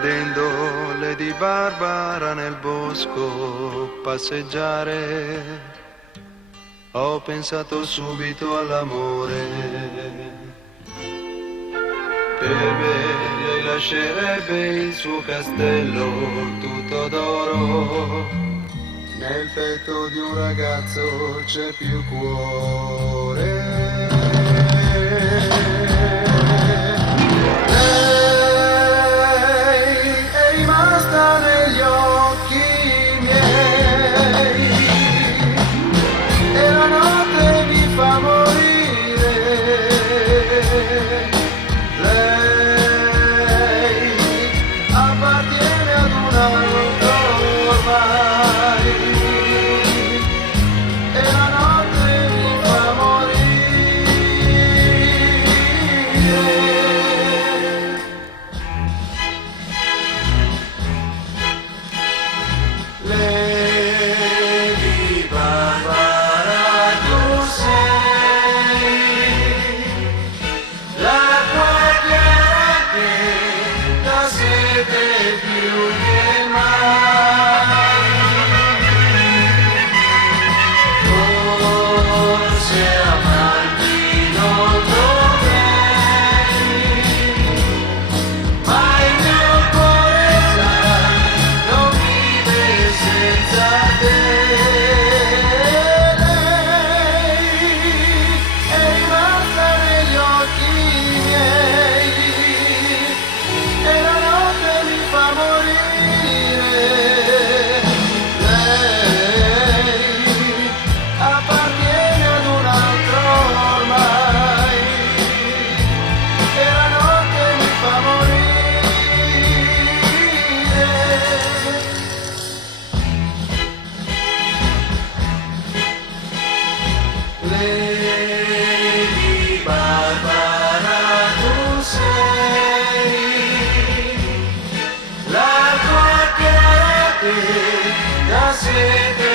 vedendo Lady Barbara nel bosco passeggiare, ho pensato subito all'amore. Per me lei lascerebbe il suo castello tutto d'oro. Nel petto di un ragazzo c'è più cuore. Lady Barbara, tu sei l'acqua chiara che dà sete più che mai. Forse amarti non dovrei, ma il mio cuore sai non vive senza te. Lei è rimasta negli occhi miei e la notte mi fa morire. Lei appartiene ad un altro ormai e la notte mi fa morire. Lady Barbara, tu sei l'acqua chiara che dà sete